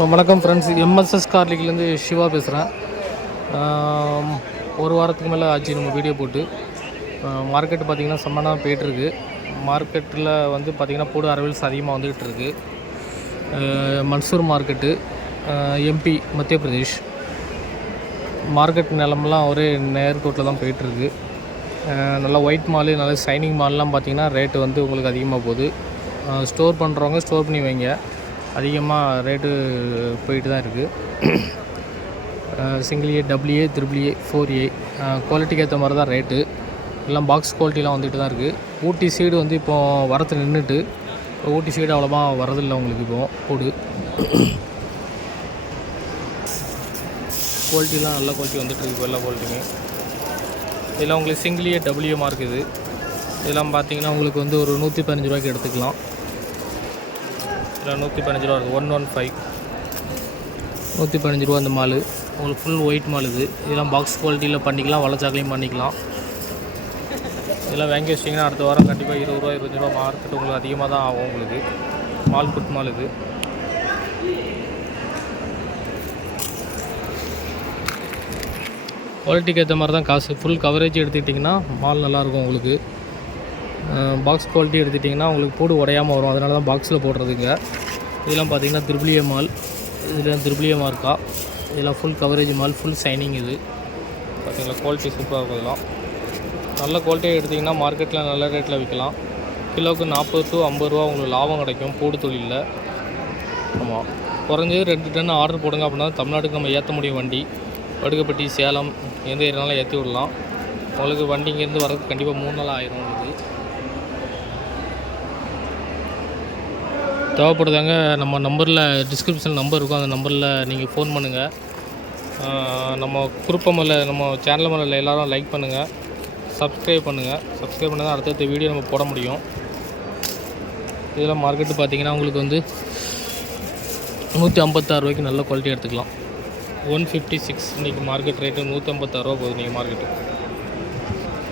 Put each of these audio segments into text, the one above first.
வணக்கம் friends, MSS கார்லிக்லேருந்து Siva பேசுகிறேன். ஒரு வாரத்துக்கு மேலே ஆச்சு நம்ம வீடியோ போட்டு. மார்க்கெட்டு பார்த்திங்கன்னா செம்மனாக போய்ட்டுருக்கு. மார்க்கெட்டில் வந்து பார்த்திங்கன்னா பூடு அரைவல்ஸ் அதிகமாக வந்துக்கிட்டு இருக்குது. மன்சூர் மார்க்கெட்டு, எம்பி, மத்திய பிரதேஷ் மார்க்கெட் நிலமெல்லாம் ஒரே நேர்கோட்டில் தான் போயிட்டுருக்கு. நல்லா ஒயிட் மாலு, நல்லா ஷைனிங் மால்லாம் பார்த்திங்கன்னா ரேட்டு வந்து உங்களுக்கு அதிகமாக போகுது. ஸ்டோர் பண்ணுறவங்க ஸ்டோர் பண்ணி வைங்க, அதிகமாக ரேட்டு போயிட்டு தான் இருக்குது. Single A, double A, triple A, 4A குவாலிட்டிக்கு ஏற்ற மாதிரி தான் ரேட்டு. எல்லாம் பாக்ஸ் குவாலிட்டிலாம் வந்துட்டு தான் இருக்குது. ஊட்டி சீடு வந்து இப்போது வரத்து நின்றுட்டு, ஊட்டி சீடு அவ்வளோவா வரதில்லை உங்களுக்கு. இப்போது போடு குவாலிட்டிலாம் நல்ல குவாலிட்டி வந்துட்டுருக்கு. இப்போ எல்லா குவாலிட்டியுமே இதெல்லாம் உங்களுக்கு single A, double A mark இது. இதெல்லாம் பார்த்தீங்கன்னா உங்களுக்கு வந்து ஒரு 115 ரூபாய்க்கு எடுத்துக்கலாம். இதில் 115 ரூபா இருக்குது. 115 115 ரூபா இந்த மாலு. உங்களுக்கு ஃபுல் ஒயிட் மால் இது. இதெல்லாம் பாக்ஸ் குவாலிட்டியில் பண்ணிக்கலாம், வளச்சாக்கலையும் பண்ணிக்கலாம். இதெல்லாம் வாங்கி வச்சிட்டிங்கன்னா அடுத்த வாரம் கண்டிப்பாக 20 ரூபா 25 ரூபா மார்க்கெட் உங்களுக்கு அதிகமாக தான் ஆகும். உங்களுக்கு மால் குட் மால் இது. குவாலிட்டிக்கு ஏற்ற மாதிரி தான் காசு. ஃபுல் கவரேஜ் எடுத்துக்கிட்டிங்கன்னா மால் நல்லாயிருக்கும் உங்களுக்கு. பாக்ஸ் குவாலிட்டி எடுத்துட்டிங்கன்னா உங்களுக்கு பூடு உடையாமல் வரும். அதனால தான் பாக்ஸில் போடுறதுங்க. இதெல்லாம் பார்த்திங்கன்னா த்ரிபிள் ஏ மால். இதெல்லாம் த்ரிபிள் ஏ மார்க்கா. இதெல்லாம் full coverage mall, full shining இது. பார்த்திங்களா, குவாலிட்டி சூப்பராக இருக்கும். இதெல்லாம் நல்ல குவாலிட்டியாக எடுத்திங்கன்னா மார்க்கெட்டில் நல்ல ரேட்டில் விற்கலாம். கிலோவுக்கு 40 to 50 ரூபா உங்களுக்கு லாபம் கிடைக்கும் பூடு தொழிலில். ஆமாம், குறைஞ்சது 2 டன் ஆர்டர் போடுங்க. அப்படின்னா தமிழ்நாட்டுக்கு நம்ம ஏற்ற முடியும். வண்டி வடுகப்பட்டி, சேலம் எந்த ஏரியானாலும் ஏற்றி விடலாம். உங்களுக்கு வண்டி இங்கேருந்து வரதுக்கு கண்டிப்பாக 3 நாள் ஆயிரும். உங்களுக்கு தேவைப்படுதாங்க, நம்ம நம்பரில் டிஸ்கிரிப்ஷன் நம்பர் இருக்கும். அந்த நம்பரில் நீங்கள் ஃபோன் பண்ணுங்கள். நம்ம குரூப்பமில் நம்ம சேனல் மேலே எல்லோரும் லைக் பண்ணுங்கள், சப்ஸ்கிரைப் பண்ணுங்கள். சப்ஸ்கிரைப் பண்ணால் தான் அடுத்தடுத்த வீடியோ நம்ம போட முடியும். இதெல்லாம் மார்க்கெட்டு பார்த்திங்கன்னா உங்களுக்கு வந்து 156 ரூபாய்க்கு நல்ல குவாலிட்டி எடுத்துக்கலாம். 156 இன்றைக்கி மார்க்கெட் ரேட்டு 156 ரூபா போகுது இன்றைக்கி மார்க்கெட்டு.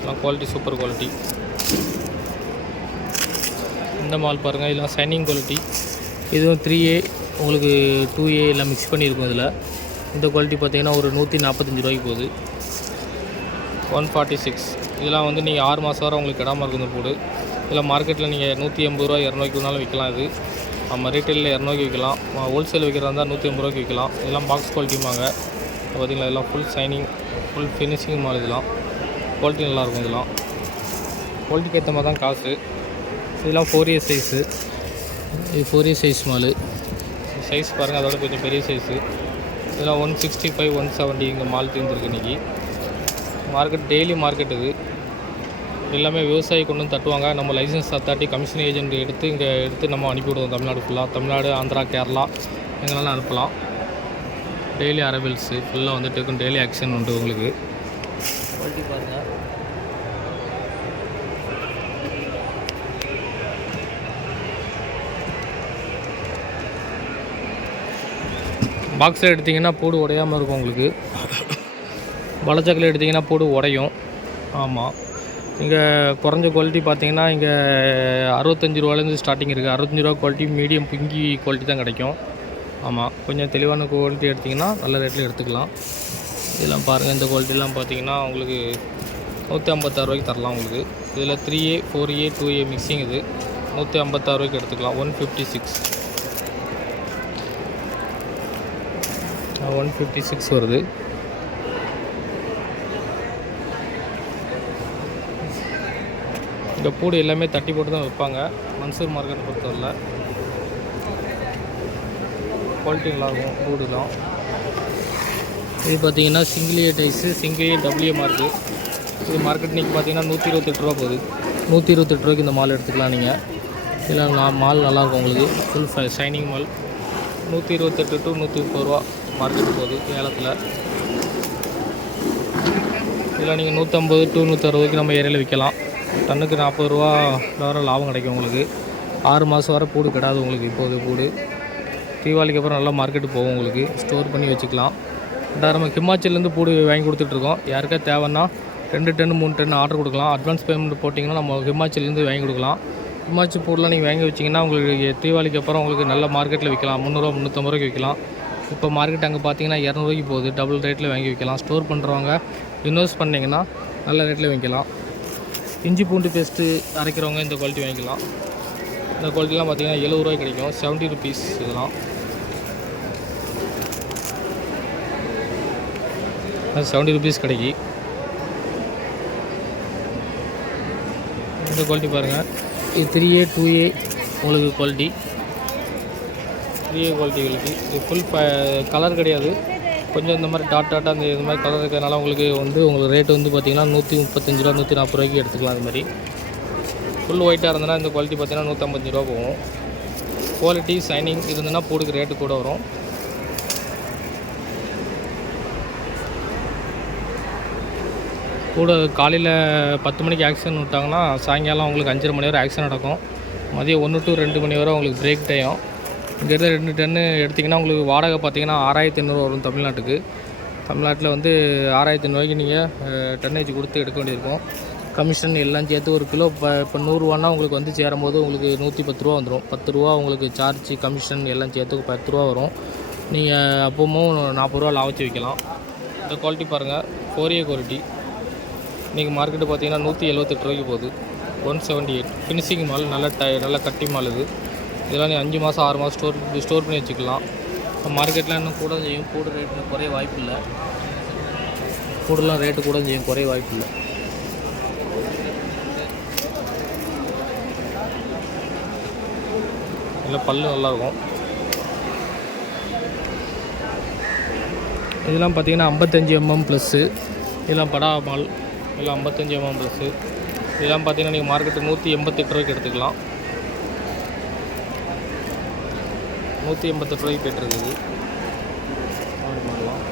எல்லாம் குவாலிட்டி சூப்பர் குவாலிட்டி. இந்த மால் பாருங்கள், இதெல்லாம் ஷைனிங் குவாலிட்டி. இதுவும் 3A உங்களுக்கு 2A எல்லாம் மிக்ஸ் பண்ணியிருக்கும். இதில் இந்த குவாலிட்டி பார்த்திங்கன்னா ஒரு 145 ரூபாய்க்கு போகுது. 146 இதெல்லாம் வந்து நீங்கள் 6 மாதம் வரை உங்களுக்கு கிடாமல் இருக்கும். இந்த போடு இதில் மார்க்கெட்டில் நீங்கள் 180 ரூபா 200 வேணாலும் விற்கலாம். இது நம்ம ரீட்டெயிலில் 200 விற்கலாம். ஹோல்சேல் விற்கிறதா இருந்தால் 180 ரூபாய்க்கு விற்கலாம். இதெல்லாம் பாக்ஸ் குவாலிட்டிமாங்க. பார்த்திங்களா, இதெல்லாம் full shining, full finishing mall. இதெல்லாம் குவாலிட்டி நல்லாயிருக்கும். இதெல்லாம் குவாலிட்டிக்கு ஏற்ற மாதிரி தான் காசு. இதெல்லாம் 4A சைஸு. இது 4A சைஸ் மாலு. சைஸ் பாருங்கள், அதோட கொஞ்சம் பெரிய சைஸு. இதெல்லாம் 165 170 இங்கே மால் தீர்ந்துருக்கு இன்றைக்கி. மார்க்கெட் டெய்லி மார்க்கெட் இது. எல்லாமே விவசாயி கொண்டு வந்து தட்டுவாங்க. நம்ம லைசன்ஸ் அத்தாட்டி கமிஷன் ஏஜென்ட் எடுத்து நம்ம அனுப்பிவிடுவோம். தமிழ்நாடு ஃபுல்லாக, தமிழ்நாடு, ஆந்திரா, கேரளா எங்களால் அனுப்பலாம். டெய்லி அரைவல்ஸு ஃபுல்லாக வந்துட்டு இருக்கும். டெய்லி ஆக்ஷன் உண்டு உங்களுக்கு. குவாலிட்டி பாருங்கள். பாக்ஸில் எடுத்திங்கன்னா பூடு உடையாமல் இருக்கும் உங்களுக்கு. வளச்சக்கில் எடுத்திங்கன்னா பூடு உடையும். ஆமாம், இங்கே குறைஞ்ச குவாலிட்டி பார்த்திங்கன்னா இங்கே 65 ரூபாலேருந்து ஸ்டார்டிங் இருக்குது. 65 ரூபா குவாலிட்டி, மீடியம் பிங்கி குவாலிட்டி தான் கிடைக்கும். ஆமாம், கொஞ்சம் தெளிவான குவாலிட்டி எடுத்திங்கன்னா நல்ல ரேட்டில் எடுத்துக்கலாம். இதெல்லாம் பாருங்கள், இந்த குவாலிட்டிலாம் பார்த்திங்கன்னா உங்களுக்கு 156 ரூபாய்க்கு தரலாம் உங்களுக்கு. இதில் 3A 4A 2A மிக்சிங். இது 156 ரூபாய்க்கு எடுத்துக்கலாம். 156 வருது. இந்த பூடு எல்லாமே தட்டி போட்டு தான் வைப்பாங்க மன்சூர் மார்க்கெட்டை பொறுத்தவரை. குவாலிட்டி நல்லாயிருக்கும் பூடுலாம். இது பார்த்திங்கன்னா single A dyes, single A double A mark. இது மார்க்கெட் இன்றைக்கி பார்த்திங்கன்னா 128 ரூபா போகுது. 128 ரூபாய்க்கு இந்த மால் எடுத்துக்கலாம் நீங்கள். இதில் மால் நல்லாயிருக்கும் உங்களுக்கு. Full shining mall. 128 to 130 ரூபா மார்க்கெட்டு போகுது ஏலத்தில். இதில் நீங்கள் 150 to 160 நம்ம ஏரியாவில் விற்கலாம். டன்னுக்கு 40 ரூபா வரை லாபம் கிடைக்கும் உங்களுக்கு. 6 மாதம் வரை பூடு கிடாது உங்களுக்கு. இப்போது பூடு தீபாவளிக்கு அப்புறம் நல்லா மார்க்கெட்டு போகும் உங்களுக்கு. ஸ்டோர் பண்ணி வச்சுக்கலாம். நம்ம ஹிமாச்சல்லேருந்து பூடு வாங்கி கொடுத்துட்ருக்கோம். யாருக்கா தேவைன்னா 2 டன் 3 டன் ஆர்டர் கொடுக்கலாம். அட்வான்ஸ் பேமெண்ட் போட்டிங்கன்னா நம்ம ஹிமாச்சல்லேருந்து வாங்கி கொடுக்கலாம். சும்மாச்சு பூடெலாம் நீங்கள் வாங்கி வச்சிங்கன்னா உங்களுக்கு தீபாவளிக்கு அப்புறம் உங்களுக்கு நல்ல மார்க்கெட்டில் விற்கலாம். 300 350 ரூபாய்க்கு விற்கலாம். இப்போ மார்க்கெட் அங்கே பார்த்தீங்கன்னா 200 ரூபாய்க்கு போகுது. டபுள் ரேட்டில் வாங்கி வைக்கலாம். ஸ்டோர் பண்ணுறவங்க இன்வெஸ்ட் பண்ணிங்கன்னா நல்ல ரேட்டில் வாங்கிக்கலாம். இஞ்சி பூண்டு பேஸ்ட்டு அரைக்கிறவங்க இந்த குவாலிட்டி வாங்கிக்கலாம். இந்த குவாலிட்டிலாம் பார்த்தீங்கன்னா 70 ரூபாய்க்கு கிடைக்கும். 70 ருபீஸ் இதெல்லாம் 70 ருபீஸ் கிடைக்கி. இந்த குவாலிட்டி பாருங்கள், இது 3A 2A உங்களுக்கு குவாலிட்டி. 3A குவாலிட்டிகளுக்கு இது ஃபுல் கலர் கிடையாது. கொஞ்சம் இந்த மாதிரி டாட்டாக அந்த இது மாதிரி கலர் இருக்கிறதுனால உங்களுக்கு உங்களுக்கு ரேட்டு பார்த்திங்கன்னா 135 ரூபா 140 ரூபாய்க்கு எடுத்துக்கலாம். அது மாதிரி ஃபுல் ஒயிட்டாக இருந்ததுன்னா இந்த குவாலிட்டி பார்த்திங்கன்னா 155 ரூபா போகும். குவாலிட்டி ஷைனிங் இருந்ததுன்னா பூடுக்கு ரேட்டு கூட வரும். கூட காலையில் 10 மணிக்கு ஆக்ஷன் விட்டாங்கன்னா சாயங்காலம் உங்களுக்கு 5:30 மணி வரை ஆக்ஷன் நடக்கும். மதியம் 1 to 2 மணி வரை உங்களுக்கு பிரேக் டைம். இங்கேருந்து 2 டன்னு எடுத்திங்கன்னா உங்களுக்கு வாடகை பார்த்திங்கன்னா 6500 வரும் தமிழ்நாட்டுக்கு. தமிழ்நாட்டில் 6500 நீங்கள் டன்னேஜ் கொடுத்து எடுக்க வேண்டியிருக்கும். கமிஷன் எல்லாம் சேர்த்து ஒரு கிலோ இப்போ 100 ரூபான்னா உங்களுக்கு சேரும்போது உங்களுக்கு 110 ரூபா வந்துடும். 10 ரூபா உங்களுக்கு சார்ஜ் கமிஷன் எல்லாம் சேர்த்து 10 ரூபா வரும். நீங்கள் அப்பவும் 40 ரூபா லாபச்சு வைக்கலாம். இந்த குவாலிட்டி பாருங்கள், 4A குவாலிட்டி. இன்றைக்கி மார்க்கெட்டு பார்த்திங்கன்னா 178 ரூபாய்க்கு போகுது. 178 ஃபினிஷிங் மால், நல்ல கட்டி மால் இது. இதெல்லாம் நீ 5 மாதம் 6 மாதம் ஸ்டோர் பண்ணி வச்சுக்கலாம். மார்க்கெட்டில் இன்னும் கூட செய்யும். கூட ரேட்டு குறைய வாய்ப்பு இல்லை. கூடலாம் ரேட்டு கூட செய்யும், குறைய வாய்ப்பு இல்லை. இல்லை பல்லு நல்லாயிருக்கும். இதெல்லாம் பார்த்திங்கன்னா 55 mm ப்ளஸ்ஸு. இதெல்லாம் படா மால், இதெல்லாம் 55 mm ப்ளஸ்ஸு. இதெல்லாம் பார்த்திங்கன்னா நீங்கள் மார்க்கெட்டு 188 ரூபாய்க்கு எடுத்துக்கலாம். 188 ரூபாய்க்கு போய்ட்டுருக்குது. பண்ணலாம்.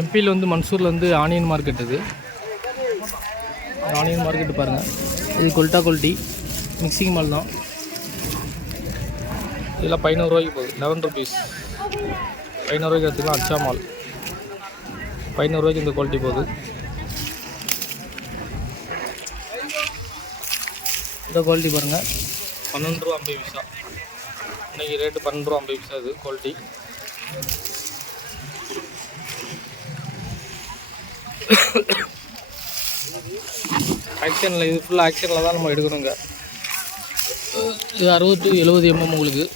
எம்பியில் மன்சூரில் ஆனியன் மார்க்கெட். இது ஆனியன் மார்க்கெட்டு பாருங்கள். இது கொல்ட்டா குவாலிட்டி மிக்சிங் மால் தான். இதெல்லாம் 15 ரூபாய்க்கு போகுது. 11 ருபீஸ் 15 ரூபாய்க்கு எடுத்துக்கலாம். அச்சா மால் 15 ரூபாய்க்கு இந்த குவாலிட்டி போகுது. இந்த குவாலிட்டி பாருங்கள், 12 ரூபா 50 பைசா. இன்றைக்கி ரேட்டு 12 ரூபா 50 பைசா. இது குவாலிட்டி ஆக்ஷனில். இது ஃபுல்லாக ஆக்ஷனில் தான் நம்ம எடுக்கணுங்க. இது 60 to 70 mm உங்களுக்கு.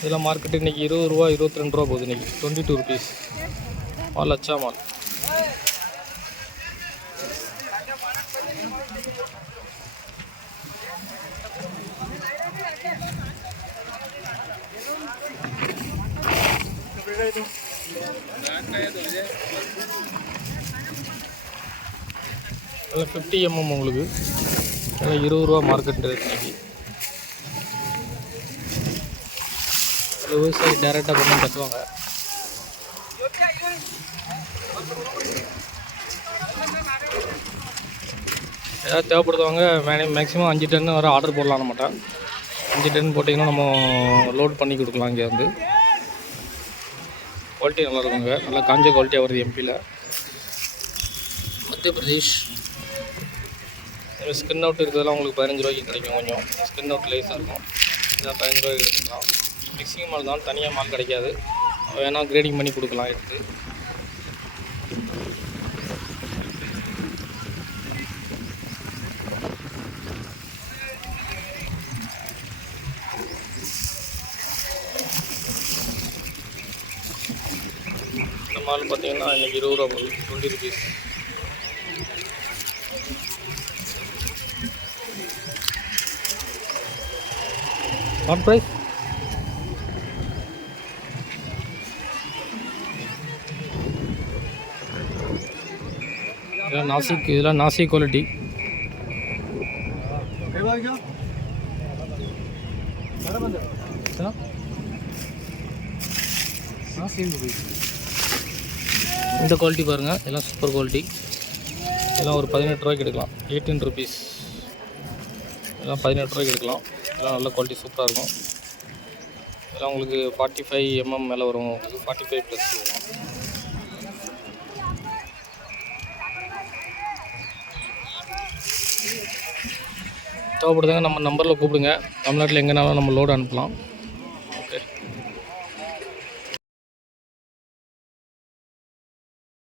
இதெல்லாம் மார்க்கெட்டு இன்றைக்கி 20 ரூபா 22 ரூபா போகுது. இன்றைக்கி 22 ருபீஸ் மால், அச்சா மால். அதில் 50 mm உங்களுக்கு. அதில் 20 ரூபா மார்க்கெட் ரேட் இன்றைக்கி. விவசாயி டேரெக்டாக கொண்டு வந்து கட்டுவாங்க. ஏதாவது தேவைப்படுறவங்க மேக்ஸிமம் 5 டன் வரை ஆர்டர் போடலாம். நம்மகிட்ட 5 டன் போட்டிங்கன்னா நம்ம லோட் பண்ணி கொடுக்கலாம். இங்கே குவாலிட்டி நல்லா இருக்குங்க. நல்லா காஞ்ச குவாலிட்டியாக வருது. எம்பியில் மத்திய பிரதேஷ். ஸ்கின் அவுட் இருக்கிறதெல்லாம் உங்களுக்கு 15 ரூபாய்க்கு கிடைக்கும். கொஞ்சம் ஸ்கின் அவுட் லேஸாக இருக்கும். இதான் 15 ரூபாய்க்கு எடுத்துக்கலாம். மிக்சிங் மால் தான், தனியாக மால் கிடைக்காது. வேணால் கிரேடிங் பண்ணி கொடுக்கலாம் எடுத்து. இந்த மால் பார்த்தீங்கன்னா இன்றைக்கி 20 ரூபா போகுது. 20 ருபீஸ். What price? இதெல்லாம் நாசிக் குவாலிட்டி. இந்த குவாலிட்டி பாருங்கள், எல்லாம் சூப்பர் குவாலிட்டி. இதெல்லாம் ஒரு 18 ரூபாய்க்கு எடுக்கலாம். 18 ருபீஸ். இதெல்லாம் 18 ரூபாய்க்கு எடுக்கலாம். இதெல்லாம் நல்ல குவாலிட்டி சூப்பராக இருக்கும். இதெல்லாம் உங்களுக்கு 45 mm மேலே வரும். உங்களுக்கு 45 ப்ளஸ் வரும். தேவைப்படுதுங்க நம்ம நம்பரில் கூப்பிடுங்க. தமிழ்நாட்டில் எங்கேனாலும் நம்ம லோடு அனுப்பலாம்.